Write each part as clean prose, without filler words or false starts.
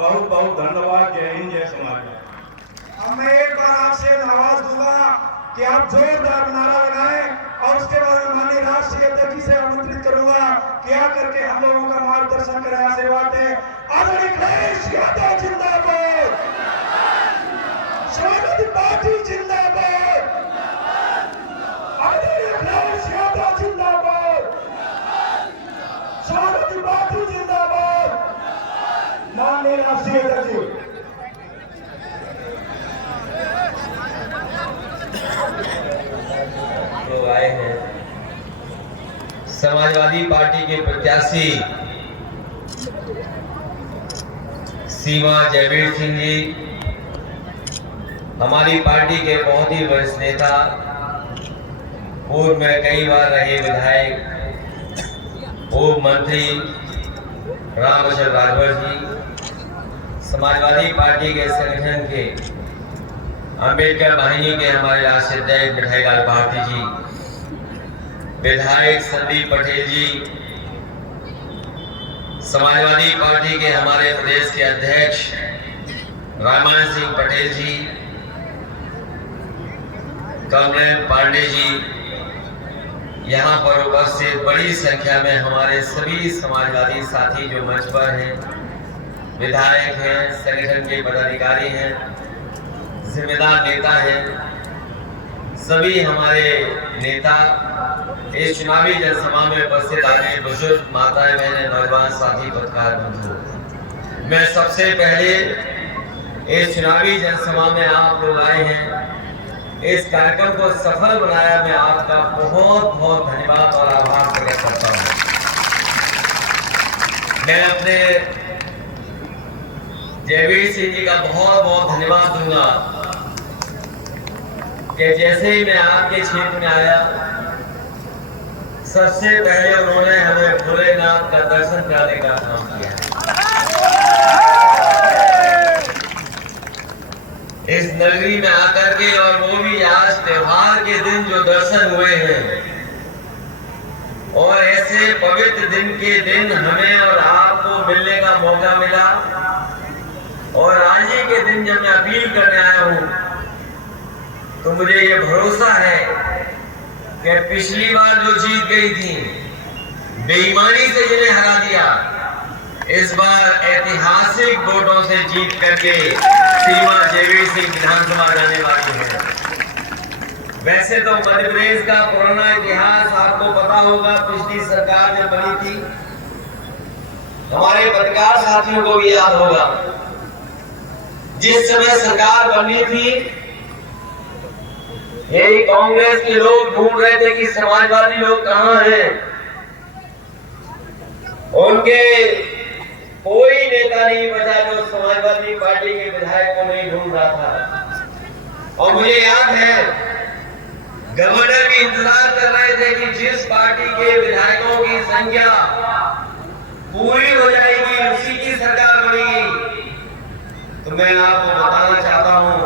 बहुत बहुत धन्यवाद। जय हिंद, जय समाज। अब मैं एक बार आपसे आवाज दूंगा कि आप जोरदार नारा लगाएं और उसके बाद माननीय राष्ट्रीय अध्यक्ष जी से आमंत्रित करूंगा कि आकर के हम लोगों का मार्गदर्शन करें। आशीर्वाद दें। आदरणीय अखिलेश यादव जिंदाबाद, समाजवादी पार्टी जिंदाबाद, आदरणीय अखिलेश यादव जिंदाबाद, समाजवादी पार्टी जिंदाबाद, माननीय राष्ट्रीय अध्यक्ष जी। लोग आए हैं। समाजवादी पार्टी के प्रत्याशी सीमा जयवीर सिंह जी, हमारी पार्टी के बहुत ही वरिष्ठ नेता, पूर्व में कई बार रहे विधायक, पूर्व मंत्री रामचंद्र राजभर जी, समाजवादी पार्टी के संगठन के अंबेडकर वाहिनी के हमारे राष्ट्रीय अध्यक्ष मिठाई लाल भारती जी, विधायक संदीप पटेल जी, समाजवादी पार्टी के हमारे प्रदेश के अध्यक्ष रामायण सिंह पटेल जी, कमलेश पांडे जी, यहाँ पर उपस्थित बड़ी संख्या में हमारे सभी समाजवादी साथी जो मंच पर हैं, विधायक हैं, संगठन के पदाधिकारी हैं, जिम्मेदार नेता हैं, सभी हमारे नेता, इस चुनावी जनसभा में उपस्थित आए बुजुर्ग माताएं बहनें, नौजवान साथी, पत्रकार बंधु, मैं सबसे पहले इस चुनावी जनसभा में आप लोग आए हैं, इस कार्यक्रम को सफल बनाया, मैं आपका बहुत बहुत धन्यवाद और आभार प्रकट करता हूँ। मैं अपने जयवीर सिंह जी का बहुत बहुत धन्यवाद दूंगा कि जैसे ही मैं आपके क्षेत्र में आया, सबसे पहले उन्होंने हमें भोलेनाथ का दर्शन कराने का काम किया। इस नगरी में आकर के, और वो भी आज त्योहार के दिन जो दर्शन हुए हैं, और ऐसे पवित्र दिन के दिन हमें और आपको मिलने का मौका मिला, और आज ही के दिन जब मैं अपील करने आया हूं, तो मुझे ये भरोसा है कि पिछली बार जो जीत गई थी, बेईमानी से जिन्हें हरा दिया, इस बार ऐतिहासिक वोटों से जीत करके सीमा जयवीर सिंह विधानसभा जाने वाली है। वैसे तो मध्य प्रदेश का पुराना इतिहास आपको पता होगा, पिछली सरकार जब बनी थी, हमारे पत्रकार साथियों को भी याद होगा, जिस समय सरकार बनी थी, यही कांग्रेस के लोग ढूंढ रहे थे कि समाजवादी लोग कहां हैं। उनके कोई नेता नहीं बचा जो समाजवादी पार्टी के विधायक को नहीं ढूंढ रहा था। और मुझे याद है, गवर्नर भी इंतजार कर रहे थे कि जिस पार्टी के विधायकों की संख्या पूरी हो जाएगी, उसी की सरकार बनेगी। तो मैं आपको बताना चाहता हूं,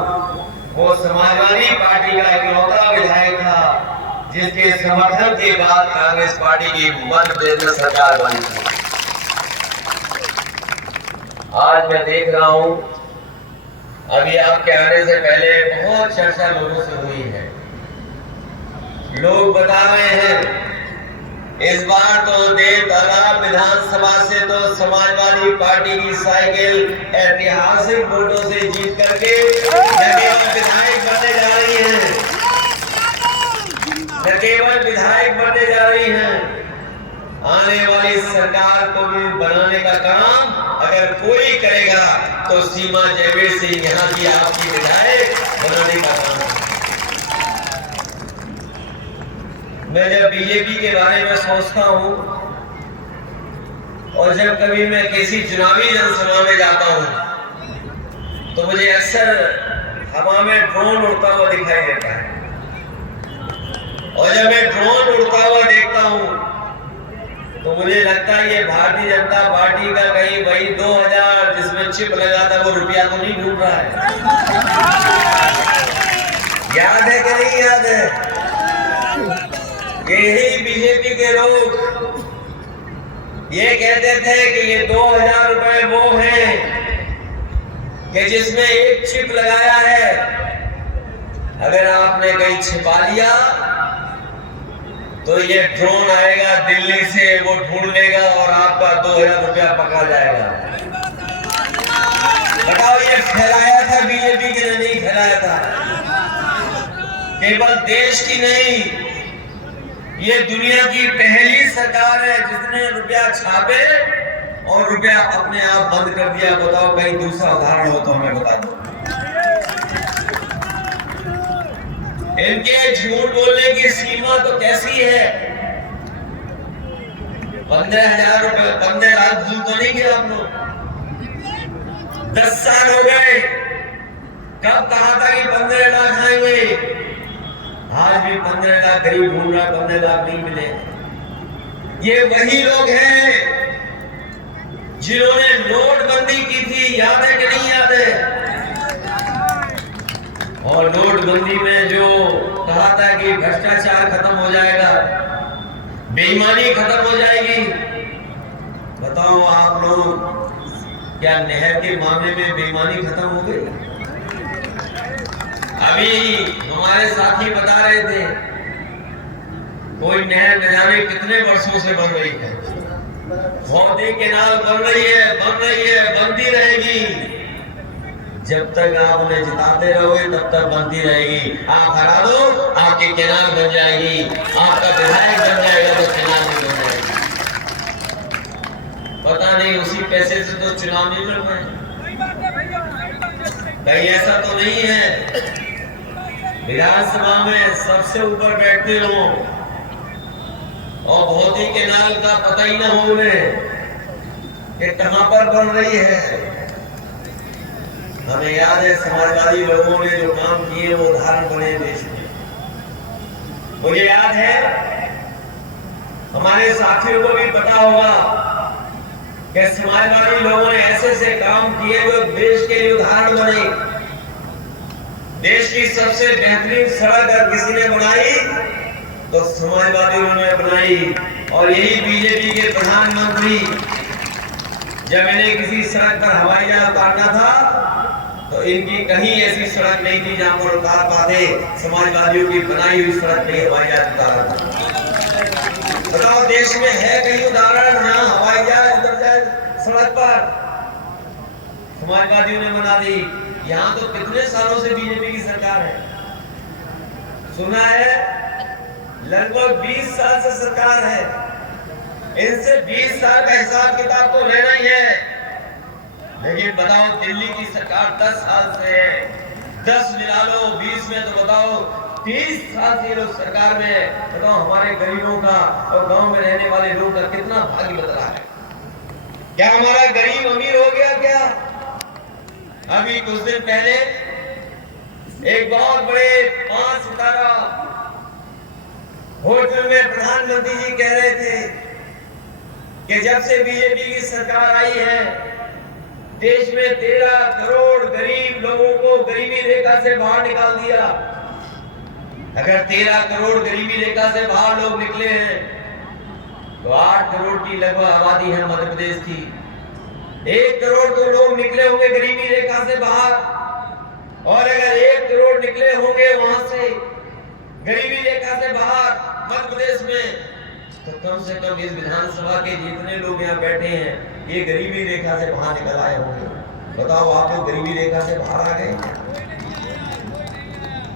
वो समाजवादी पार्टी का इकलौता विधायक था जिसके समर्थन के बाद कांग्रेस पार्टी की मध्य प्रदेश में सरकार बनी थी। आज मैं देख रहा हूं, अभी आपके आने से पहले बहुत चर्चा लोगों से हुई है। लोग बता रहे हैं इस बार तो देव तालाब विधानसभा से तो समाजवादी पार्टी की साइकिल ऐतिहासिक वोटों से जीत करके न केवल विधायक बनने जा रही है, न केवल विधायक बनने जा रही हैं, आने वाली सरकार को भी बनाने का काम अगर कोई करेगा तो सीमा जयवीर सिंह यहाँ की आपकी विधायक बनाने का काम। मैं जब बीजेपी के बारे में सोचता हूँ, और जब कभी मैं किसी चुनावी जनसभा में जाता हूँ, तो मुझे अक्सर हवा में ड्रोन उड़ता हुआ दिखाई देता है। और जब मैं ड्रोन उड़ता हुआ देखता हूँ, तो मुझे लगता है ये भारतीय जनता पार्टी का कहीं वही 2000 जिसमें चिप लगा था, वो रुपया तो नहीं ढूंढ रहा है। याद है कि नहीं याद है? यही बीजेपी के लोग ये कहते थे कि ये 2000 रुपए वो हैं कि जिसमें एक चिप लगाया है, अगर आपने कहीं छिपा लिया तो ये ड्रोन आएगा दिल्ली से, वो ढूंढ लेगा और आपका 2000 रुपया पकड़ा जाएगा। बताओ, ये फैलाया था बीजेपी की ने नहीं फैलाया था? केवल देश की नहीं, ये दुनिया की पहली सरकार है जिसने रुपया छापे और रुपया अपने आप बंद कर दिया। बताओ, कहीं दूसरा उदाहरण हो तो हमें बता दो। इनके झूठ बोलने की सीमा तो कैसी है? 15,000 रुपए, 15 लाख भूल तो नहीं किया आप लोग? 10 साल हो गए, कब कहा था कि 15 लाख आएंगे? आज भी 15 लाख गरीब ढूंढ रहा, 15 लाख नहीं मिले। ये वही लोग हैं जिन्होंने नोटबंदी की थी, याद है कि नहीं याद है? और नोटबंदी में जो कहा था कि भ्रष्टाचार खत्म हो जाएगा, बेईमानी खत्म हो जाएगी। बताओ आप लोग, क्या नहर के मामले में बेईमानी खत्म हो गई? अभी हमारे साथी बता रहे थे, कोई नहर न जाने कितने वर्षों से बन रही है, मोदी केनाल बन रही है, बनती रहेगी। जब तक आप उन्हें जिताते रहोगे तब तक बनती रहेगी। आप हरा दो, आपकी केनाल बन जाएगी, आपका विधायक बन जाएगा तो केनाल नहीं बन जाएगी। पता नहीं उसी पैसे से तो चुनाव नहीं लड़ रहे, कहीं ऐसा तो नहीं है विधानसभा में सबसे ऊपर बैठते हो और मोदी केनाल का पता ही ना हो उन्हें कि कहां पर बन रही है। हमें याद है समाजवादी लोगों ने जो काम किए वो उदाहरण बने देश में। मुझे याद है, हमारे साथियों को भी पता होगा कि समाजवादी लोगों ने ऐसे ऐसे काम किए जो देश के लिए उदाहरण बने। देश की सबसे बेहतरीन सड़क अगर किसी ने बनाई तो समाजवादियों ने बनाई। और यही बीजेपी के प्रधानमंत्री, जब इन्हें किसी सड़क पर हवाई जहाज उतारना था तो इनकी कहीं ऐसी सड़क नहीं थी जहां पर उतार पाते। समाजवादियों की बनाई हुई सड़क नहीं हवाई जहाज उतारा था। बताओ, देश में है कहीं उदाहरण जहां हवाई जहाज उतर जाए सड़क पर? समाजवादियों ने बना दी। यहाँ तो कितने सालों से बीजेपी की सरकार है, सुना है लगभग 20 साल से सरकार है। इनसे 20 साल का हिसाब किताब तो लेना ही है। लेकिन बताओ, दिल्ली की सरकार 10 साल से है, 10 मिला लो 20 में तो बताओ 30 साल से लोग सरकार में है। बताओ, हमारे गरीबों का और गांव में रहने वाले लोगों का कितना भाग्य बदला है। क्या हमारा गरीब अमीर हो गया क्या? अभी कुछ दिन पहले एक बहुत बड़े 5 सितारा होटल में प्रधानमंत्री जी कह रहे थे कि जब से बीजेपी की सरकार आई है देश में 13 करोड़ गरीब लोगों को गरीबी रेखा से बाहर निकाल दिया। अगर 13 करोड़ गरीबी रेखा से बाहर लोग निकले हैं तो 8 करोड़ की लगभग आबादी है मध्य प्रदेश की। 1 करोड़ तो लोग निकले होंगे गरीबी रेखा से बाहर, और अगर 1 करोड़ निकले होंगे वहां से गरीबी रेखा से बाहर मध्य प्रदेश में, तो कम से कम इस विधानसभा के जितने लोग यहाँ बैठे हैं ये गरीबी रेखा से बाहर निकल आए होंगे। बताओ, आप लोग गरीबी रेखा से बाहर आ गए?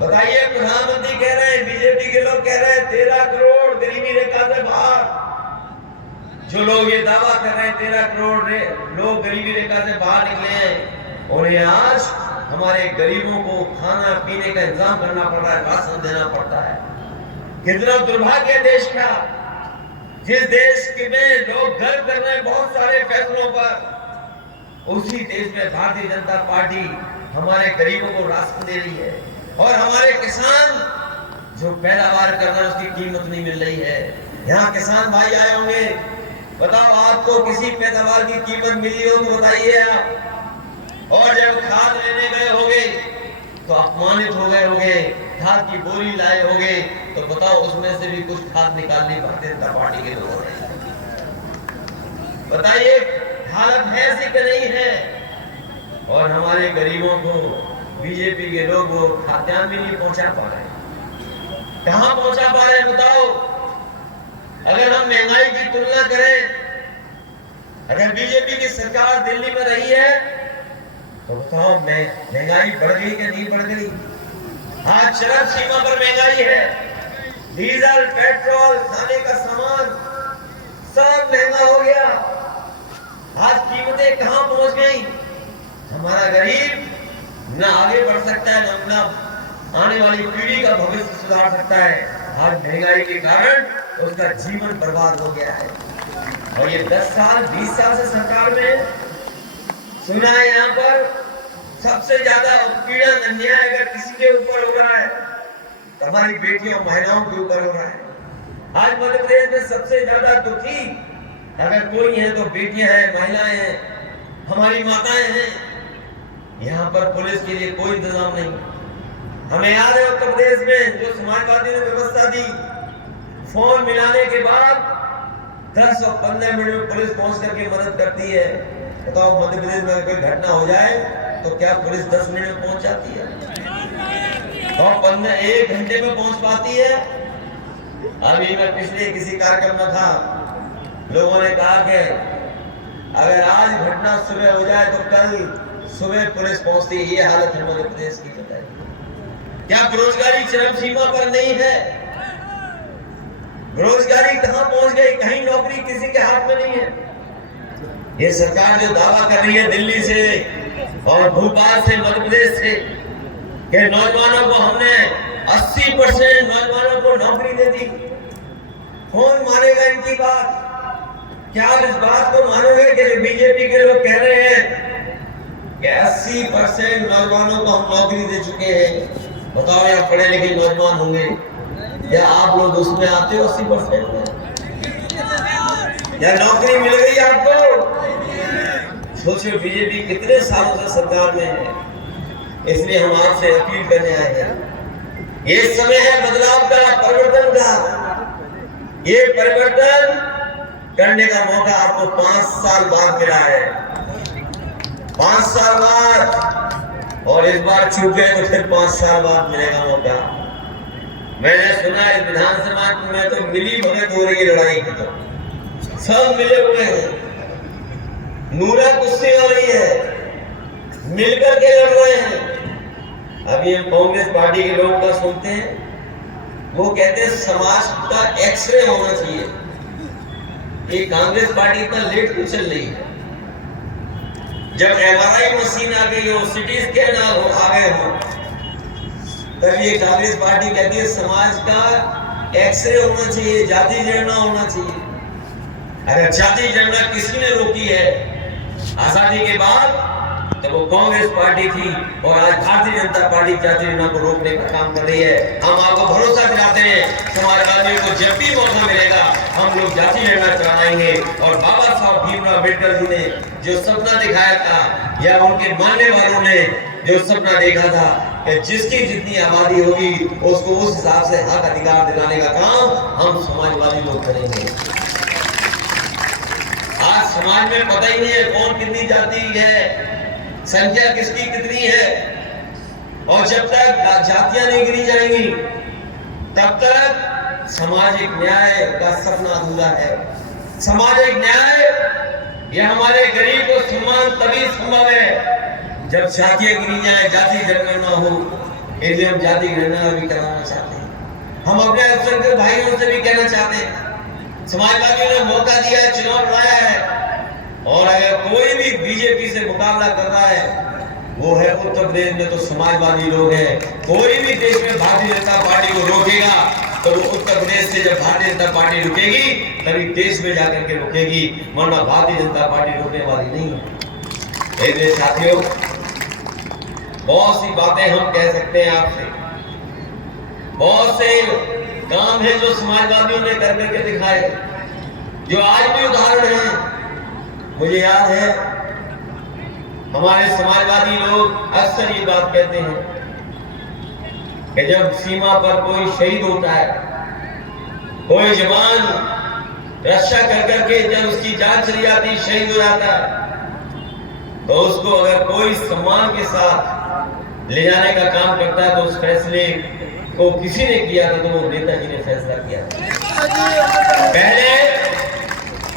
बताइए, प्रधानमंत्री कह रहे हैं, बीजेपी के लोग कह रहे हैं 13 करोड़ गरीबी रेखा से बाहर। जो लोग ये दावा कर रहे हैं 13 करोड़ लोग गरीबी रेखा से बाहर निकले हैं, उन्हें आज हमारे गरीबों को खाना पीने का इंतजाम करना पड़ रहा है, राशन देना पड़ता है। कितना दुर्भाग्य है देश का, जिस देश में लोग गर्व कर रहे हैं बहुत सारे फैसलों पर, उसी देश में भारतीय जनता पार्टी हमारे गरीबों को राशन दे रही है और हमारे किसान जो पैदावार कर रहे हैं उसकी कीमत नहीं मिल रही है। यहाँ किसान भाई आए होंगे, बताओ आपको किसी पैदावार की कीमत मिली हो तो बताइए आप। और जब खाद लेने गए होंगे तो अपमानित हो गए होंगे, खाद की बोरी लाए होंगे तो बताओ उसमें से भी कुछ खाद निकालनी भारतीय जनता पार्टी के लोगों ने। बताइए हालत है ऐसी कि नहीं है? और हमारे गरीबों को बीजेपी के लोग वो खाद्यान्न भी नहीं पहुंचा पा रहे। कहां पहुंचा पा रहे बताओ? अगर हम महंगाई की तुलना करें, अगर बीजेपी की सरकार दिल्ली में रही है तो बताओ महंगाई बढ़ गई कि नहीं बढ़ गई? आज चरम सीमा पर महंगाई है। डीजल, पेट्रोल, खाने का सामान सब महंगा हो गया। आज कीमतें कहां पहुंच गई? हमारा गरीब न आगे बढ़ सकता है, न आने वाली पीढ़ी का भविष्य सुधार सकता है। आज महंगाई के कारण उसका जीवन बर्बाद हो गया है। और ये 10 साल 20 साल से सरकार में सुना है, यहाँ पर सबसे ज्यादा उत्पीड़न अन्याय अगर किसी के ऊपर हो रहा है तो हमारी बेटियों महिलाओं के ऊपर हो रहा है। आज मध्य प्रदेश में सबसे ज्यादा दुखी अगर कोई है तो बेटियां हैं, महिलाएं हैं, हमारी माताएं हैं। यहाँ पर पुलिस के लिए कोई इंतजाम नहीं। हमें याद है उत्तर प्रदेश में जो समाजवादी ने व्यवस्था दी, फोन मिलाने के बाद 10 और 15 मिनट में पुलिस पहुंच करके मदद करती है। बताओ मध्य प्रदेश में कोई घटना हो जाए तो क्या पुलिस 10 मिनट में पहुंच जाती है? और 1 घंटे में पहुंच पाती है? अभी मैं पिछले किसी कार्यक्रम में था, लोगों ने कहा कि अगर आज घटना सुबह हो जाए तो कल सुबह पुलिस पहुंचती है। ये हालत है मध्य प्रदेश की। बताइए क्या बेरोजगारी चरम सीमा पर नहीं है? बेरोजगारी कहां पहुंच गई? कहीं नौकरी किसी के हाथ में नहीं है। ये सरकार जो दावा कर रही है दिल्ली से और भोपाल से, मध्य प्रदेश से, कि नौजवानों को हमने 80% नौजवानों को नौकरी दे दी। कौन मानेगा इनकी बात? क्या आप इस बात को मानोगे कि जो बीजेपी के लोग कह रहे हैं कि 80% नौजवानों को हम नौकरी दे चुके हैं? बताओ या पढ़े लिखे नौजवान होंगे या आप लोग उसमें आते हो 80% में? या नौकरी मिल गई आपको? सोचिए बीजेपी कितने सालों से सरकार में है। इसलिए हम आपसे अपील करने आए हैं, ये समय है बदलाव का, परिवर्तन का। ये परिवर्तन करने का मौका आपको 5 साल बाद मिला है। 5 साल बाद, और इस बार चूक गए तो फिर 5 साल बाद मिलेगा मौका। मैंने सुना है विधानसभा में तो मिली भगत हो रही है लड़ाई की, तो सब मिले हुए हैं, नूरा कुश्ती हो रही है, मिलकर के लड़ रहे हैं। अभी हम कांग्रेस पार्टी के लोगों का सुनते हैं, वो कहते हैं समाज का एक्सरे होना चाहिए। ये कांग्रेस पार्टी इतना लेट क्यों चल रही है? जब MRI मशीन आ गई हो, सिटी स्कैन आ गए हो, तब ये कांग्रेस पार्टी कहती है समाज का एक्सरे होना चाहिए, जाति जनगणना होना चाहिए। अगर जाति जनगणना किसी ने रोकी है आजादी के बाद तो वो कांग्रेस पार्टी थी, और आज भारतीय जनता पार्टी जाति जनगणना को रोकने का काम कर रही है। हम आपको भरोसा दिलाते हैं समाजवादियों को जब भी मौका मिलेगा हम लोग जाति जनगणना कराएंगे। और बाबा साहब भीमराव अम्बेडकर जी ने जो सपना दिखाया था, या उनके मानने वालों ने जो सपना देखा था कि जिसकी जितनी आबादी होगी उसको उस हिसाब से हक अधिकार दिलाने का काम हम समाजवादी लोग करेंगे। आज समाज में पता ही नहीं है कौन कितनी जाति है, संख्या किसकी कितनी है, और जब तक जातियां नहीं गिरी जाएंगी तब तक सामाजिक न्याय का सपना अधूरा है। सामाजिक न्याय, यह हमारे गरीब को सम्मान तभी संभव है जब जातियां गिरी जाए, जाति जनगणना हो। इसलिए हम जाति जनगणना भी कराना चाहते हैं। हम अपने अल्पसंख्यक भाइयों से भी कहना चाहते हैं, समाजवादियों ने मौका दिया है, चुनाव लड़ाया है, और अगर कोई भी बीजेपी से मुकाबला कर रहा है वो है उत्तर प्रदेश में तो समाजवादी लोग हैं। कोई भी देश में भारतीय जनता पार्टी को रोकेगा तो वो उत्तर प्रदेश से जब भारतीय जनता पार्टी रुकेगी तभी देश में जाकर के रुकेगी, वरना भारतीय जनता पार्टी रोकने वाली नहीं है। इसलिए साथियों, बहुत सी बातें हम कह सकते हैं आपसे, बहुत से काम है जो समाजवादियों ने कर करके दिखाए, जो आज भी उदाहरण है। मुझे याद है हमारे समाजवादी लोग अक्सर ये बात कहते हैं कि जब सीमा पर कोई शहीद होता है, कोई जवान रक्षा कर करके जब उसकी जान चली जाती, शहीद हो जाता है, तो उसको अगर कोई सम्मान के साथ ले जाने का काम करता है तो उस फैसले को किसी ने किया था तो वो नेताजी ने फैसला किया। पहले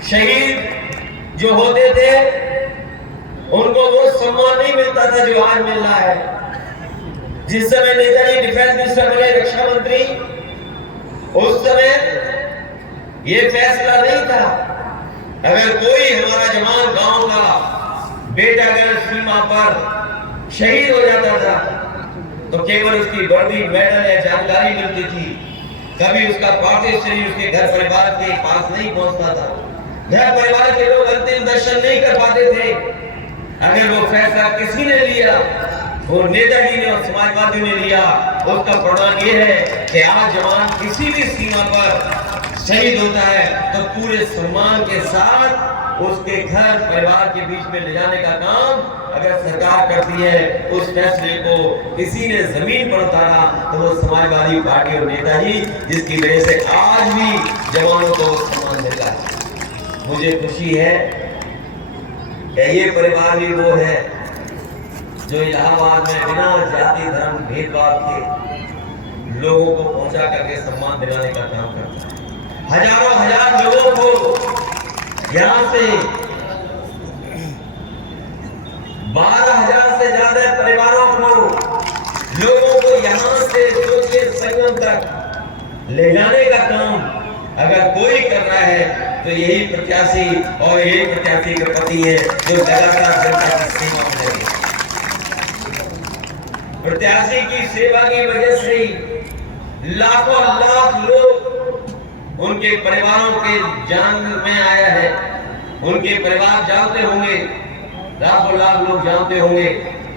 शहीद जो होते थे उनको वो सम्मान नहीं मिलता था जो आज मिल रहा है। जिस समय नेताजी डिफेंस मिनिस्टर बने, रक्षा मंत्री, उस समय ये फैसला नहीं था। अगर कोई हमारा जवान गांव का बेटा अगर सीमा पर शहीद हो जाता था तो केवल उसकी वर्दी, मेडल या जानकारी मिलती थी। कभी उसका पार्थिव शरीर उसके घर परिवार के पास नहीं पहुंचता था। घर परिवार के लोग अंतिम दर्शन नहीं कर पाते थे। अगर वो फैसला किसी ने लिया, वो नेताजी ने और समाजवादियों ने लिया, उसका परिणाम ये है कि आज जवान किसी भी सीमा पर शहीद होता है तो पूरे सम्मान के साथ उसके घर परिवार के बीच में ले जाने का काम अगर सरकार करती है। उस फैसले को किसी ने जमीन पर उतारा तो वो समाजवादी पार्टी और नेताजी, जिसकी वजह से आज भी जवानों को सम्मान मिलता है। मुझे खुशी है कि ये परिवार भी वो है जो इलाहाबाद में बिना जाति धर्म भेदभाव के लोगों को पहुंचा करके सम्मान दिलाने का काम करता है। हजारों हजार लोगों को यहाँ से 12,000 से ज्यादा परिवारों को, लोगों को यहाँ से सोचिए संगम तक ले जाने का काम अगर कोई कर रहा है तो यही प्रत्याशी और यही प्रत्याशी के पति है जो लगातार जनता की सेवा में लगे। प्रत्याशी की सेवा की वजह से लाखों लाख लोग उनके परिवारों के जान में आया है। उनके परिवार जानते होंगे, लाखों लाख लोग जानते होंगे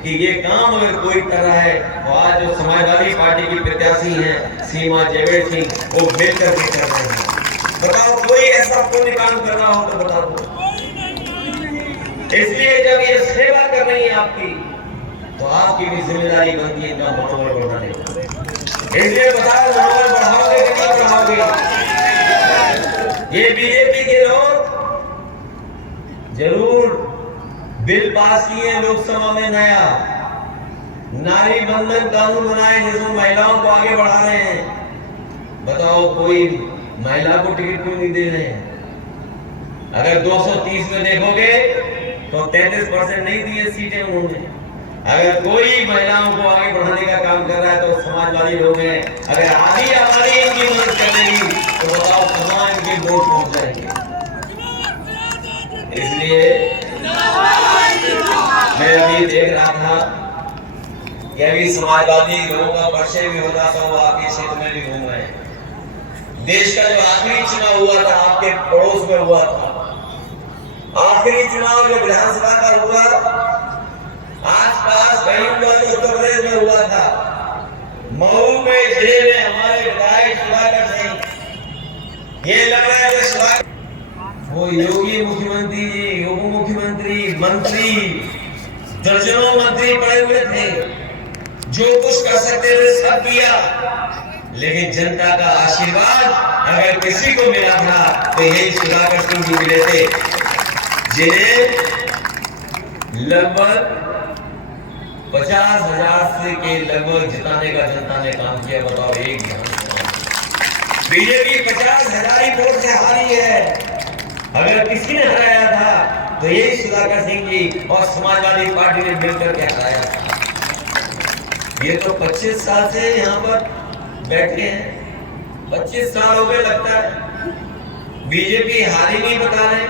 कि ये काम अगर कोई कर रहा है तो आज जो समाजवादी पार्टी की प्रत्याशी हैं सीमा जेवेद सिंह, वो मिलकर के कर रहे हैं। बताओ कोई ऐसा पुण्य काम कर रहा हो तो बता दो। इसलिए जब ये सेवा कर रही है आपकी, तो आपकी भी जिम्मेदारी बनती है इनका मनोबल बढ़ाने की। इसलिए बताओ मनोबल बढ़ाओगे कि नहीं बढ़ाओगे? ये बीजेपी के लोग जरूर बिल पास किए लोकसभा में, नया नारी बंधन कानून बनाए जिसमें महिलाओं को आगे बढ़ा रहे हैं। बताओ कोई महिला को टिकट क्यों नहीं दे रहे हैं? अगर 230 में देखोगे तो 33% नहीं दिए सीटें उन्होंने। अगर कोई महिलाओं को आगे बढ़ाने का काम कर रहा है तो समाजवादी लोग हैं। अगर आधी आबादी इनकी मदद करेगी तो बताओ कहां इनके वोट पहुंच जाएंगे। इसलिए मैं अभी देख रहा था कि अभी समाजवादी लोगों का परिचय भी हो रहा था, वो आपके क्षेत्र में भी घूम रहे हैं। देश का जो आखिरी चुनाव हुआ था आपके पड़ोस में हुआ था, आखिरी चुनाव जो विधानसभा का हुआ आसपास कहीं हुआ तो उत्तर प्रदेश में हुआ था। मऊ में जेल में हमारे विधायक सुधाकर सिंह, ये लग रहा है कि वो योगी मुख्यमंत्री जी, उप मुख्यमंत्री, मंत्री, दर्जनों मंत्री पड़े हुए थे, जो कुछ कर सकते थे सब किया। लेकिन जनता का आशीर्वाद अगर किसी को मिला था तो यही सुधाकर सिंह जी मिले थे, जिन्हें लगभग 50,000 से के लगभग जिताने का जनता ने काम किया। बताओ एक बीजेपी 50,000 ही वोट से हारी है। अगर किसी ने हराया था तो यही सुधाकर सिंह जी और समाजवादी पार्टी ने मिलकर के हराया था। ये तो 25 साल से यहाँ पर बैठे हैं, 25 साल हो गए लगता है। बीजेपी हारी नहीं बता रहे,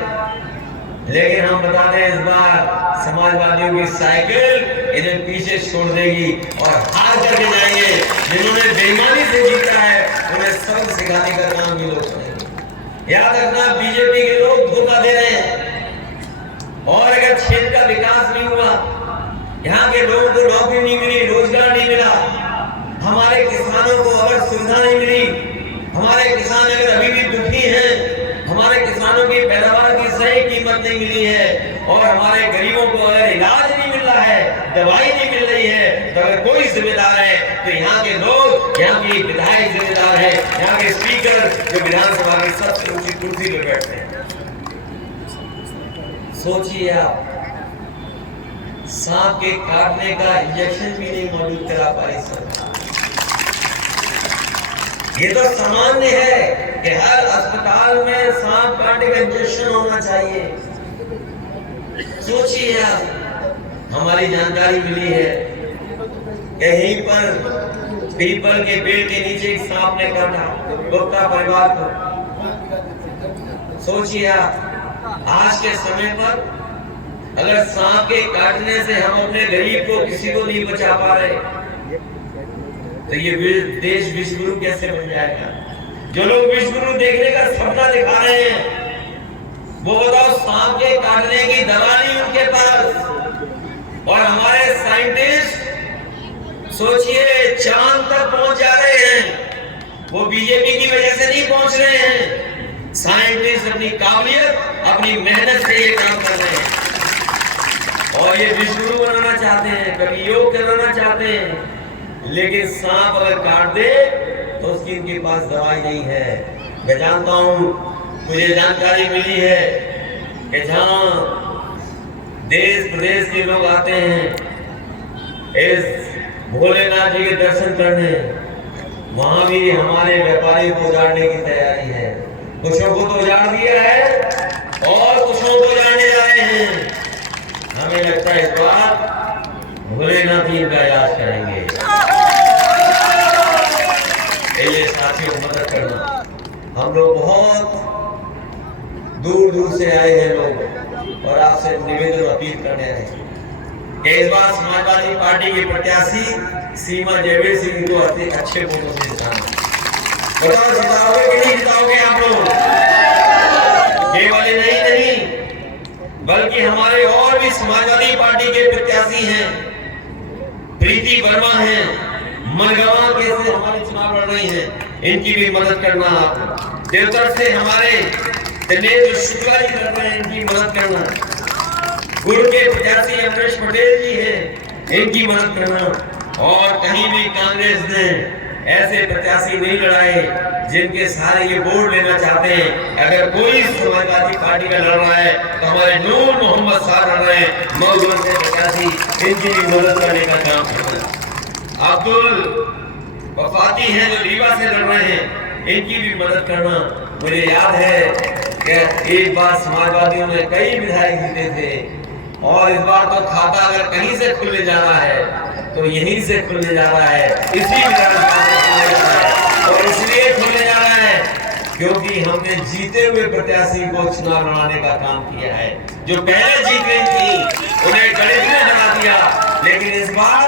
लेकिन हम बता रहे हैं इस बार समाजवादियों की साइकिल इन्हें पीछे छोड़ देगी और हार करके जाएंगे। जिन्होंने बेईमानी से जीता है उन्हें सबक सिखाने का काम भी लोग करेंगे। याद रखना, बीजेपी के लोग धोखा दे रहे हैं। और अगर क्षेत्र का विकास नहीं हुआ, यहाँ के लोगों को नौकरी नहीं मिली, रोजगार नहीं मिला, हमारे किसानों को अगर सुविधा नहीं मिली, हमारे किसान अगर अभी भी दुखी हैं, हमारे किसानों की पैदावार की सही कीमत नहीं मिली है और हमारे गरीबों को अगर इलाज नहीं मिल रहा है, दवाई नहीं मिल रही है, तो अगर कोई जिम्मेदार है तो यहाँ के लोग, यहाँ की विधायक जिम्मेदार है, यहाँ के स्पीकर जो विधानसभा की सबसे ऊंची कुर्सी पर बैठते हैं। सोचिए आप, सांप के काटने का इंजेक्शन भी नहीं मौजूद करा पाई सरकार। ये तो सामान्य है कि हर अस्पताल में सांप काटने का इंजेक्शन होना चाहिए। सोचिए आप, हमारी जानकारी मिली है कहीं पर पीपल के पेड़ के नीचे एक सांप ने काटा गुप्ता परिवार को। सोचिए आप, आज के समय पर अगर सांप के काटने से हम अपने गरीब को किसी को नहीं बचा पा रहे तो ये देश विश्व गुरु कैसे बन जाएगा? जो लोग विश्व गुरु देखने का सपना दिखा रहे हैं वो बताओ, सांप के काटने की दवा नहीं उनके पास। और हमारे साइंटिस्ट सोचिए चांद तक पहुंच जा रहे हैं, वो बीजेपी की वजह से नहीं पहुंच रहे हैं। साइंटिस्ट अपनी काबिलियत अपनी मेहनत से ये काम कर रहे हैं और ये विश्व गुरु बनाना चाहते हैं, कभी योग कराना चाहते हैं, लेकिन सांप अगर काट दे तो उसकी इनके पास दवाई नहीं है। मैं जानता हूं, मुझे जानकारी मिली है कि जहां देश प्रदेश के लोग आते हैं इस भोलेनाथ जी के दर्शन करने, वहां भी हमारे व्यापारी को उजाड़ने की तैयारी है। कुछों को तो उजाड़ दिया है और कुछों को उजाड़ने जा रहे हैं। हमें लगता है इस बार भोलेनाथ जी का इलाज करेंगे। ये साथियों, मदद करना, हम लोग बहुत दूर दूर से आए हैं लोग और आपसे निवेदन अपील करने आए हैं कि इस बार समाजवादी पार्टी की प्रत्याशी सीमा जयवीर सिंह को अच्छे वोटों से जिताना। बताओ जिताओगे कि नहीं जिताओगे आप लोग? केवल नहीं बल्कि हमारे और भी समाजवादी पार्टी के प्रत्याशी हैं, प्रीति वर्मा हैं, मनगांव के से हमारे चुनाव लड़ रही हैं, इनकी भी मदद करना। आप देवतर से हमारे दिनेश शुक्ला जी लड़ रहे हैं, इनकी मदद करना। गुरु के प्रत्याशी अमरीश पटेल जी हैं, इनकी मदद करना। और कहीं भी कांग्रेस ने ऐसे प्रत्याशी नहीं लड़ाए जिनके सारे ये वोट लेना चाहते हैं। अगर कोई समाजवादी पार्टी का लड़ रहा है तो हमारे नूर मोहम्मद साहब लड़ रहे हैं, मौजूद से प्रत्याशी, इनकी भी मदद करने का काम करना। अब्दुल वफाती हैं जो रीवा से लड़ रहे हैं, इनकी भी मदद करना। मुझे याद है कि एक बार समाजवादियों ने कई विधायक जीते थे और इस बार तो खाता अगर कहीं से खुलने जा रहा है तो यहीं से खुलने जा रहा है, इसी विधानसभा से खुलने जा रहा है। और इसलिए खुलने जा रहा है क्योंकि हमने जीते हुए प्रत्याशी को चुनाव लड़ाने का काम किया है। जो पहले जीत गई थी उन्हें गणित में हरा दिया, लेकिन इस बार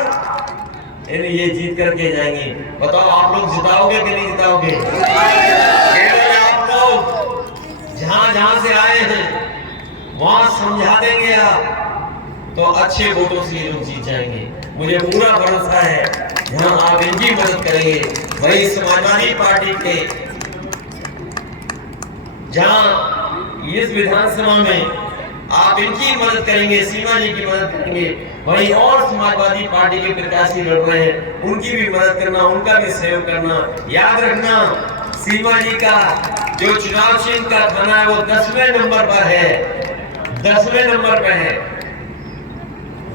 इन्हें ये जीत करके जाएंगे। बताओ आप लोग जिताओगे कि नहीं जिताओगे? केवल आप लोग जहां जहां से आए हैं वहां समझा देंगे आप तो अच्छे वोटों से ये लोग जीत जाएंगे। मुझे पूरा भरोसा है जहां आप इनकी मदद करेंगे वही समाजवादी पार्टी के जहां इस विधानसभा में आप इनकी मदद करेंगे, सीमा जी की मदद करेंगे, वहीं और समाजवादी पार्टी के प्रत्याशी लड़ रहे हैं उनकी भी मदद करना, उनका भी सहयोग करना। याद रखना, सीमा जी का जो चुनाव चिन्ह का थाना है वो 10वें नंबर पर है, 10वें नंबर पर है,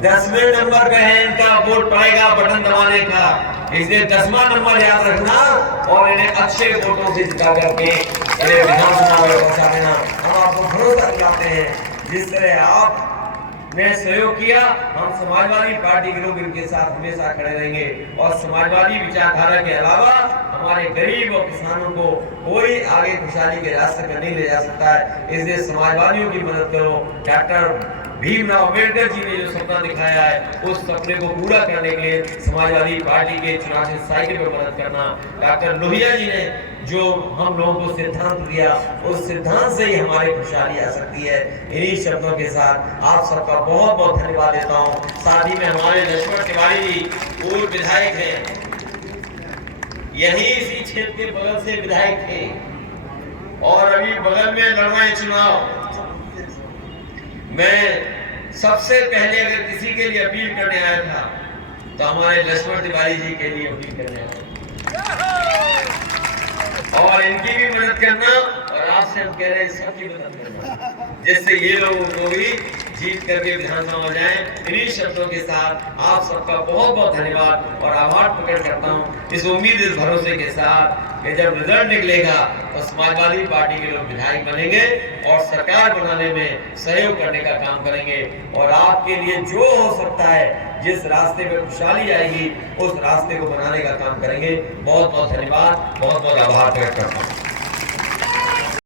10वें नंबर पे है इनका वोट पाएगा बटन दबाने का। इसलिए 10वां नंबर याद रखना और इन्हें अच्छे वोटों से जिता करके इन्हें विधानसभा में पहुंचा देना। हम आपको भरोसा दिलाते हैं जिस तरह आपने सहयोग किया, हम समाजवादी पार्टी के लोग इनके साथ हमेशा खड़े रहेंगे। और समाजवादी विचारधारा के अलावा हमारे गरीब और किसानों को कोई आगे खुशहाली के रास्ते पर नहीं ले जा सकता है। इसलिए समाजवादियों की मदद करो। डॉक्टर भीमराव अम्बेडकर जी ने जो सपना दिखाया है उस सपने को पूरा करने के लिए समाजवादी पार्टी के चुनाव साइकिल पर मदद करना। डॉक्टर लोहिया जी ने जो हम लोगों को सिद्धांत दिया उस सिद्धांत से ही हमारी खुशहाली आ सकती है। इन्हीं शब्दों के साथ आप सबका बहुत बहुत धन्यवाद देता हूँ। साथ ही में हमारे लक्ष्मण तिवारी जी पूर्व विधायक हैं, यही इसी क्षेत्र के बगल से विधायक थे और अभी बगल में लड़ रहे चुनाव। मैं सबसे पहले अगर किसी के लिए अपील करने आया था तो हमारे लक्ष्मण तिवारी जी के लिए अपील करने आया और इनकी भी मदद करना और आपसे हम कह रहे हैं सबकी मदद करना जिससे ये लोगों को भी जीत करके विधानसभा में जाएं। इन्हीं शब्दों के साथ आप सबका बहुत बहुत धन्यवाद और आभार प्रकट करता हूं, इस उम्मीद इस भरोसे के साथ कि जब रिजल्ट निकलेगा तो समाजवादी पार्टी के लोग विधायक बनेंगे और सरकार बनाने में सहयोग करने का काम करेंगे और आपके लिए जो हो सकता है, जिस रास्ते में खुशहाली आएगी उस रास्ते को बनाने का काम करेंगे। बहुत बहुत धन्यवाद, बहुत बहुत आभार प्रकट करता हूँ।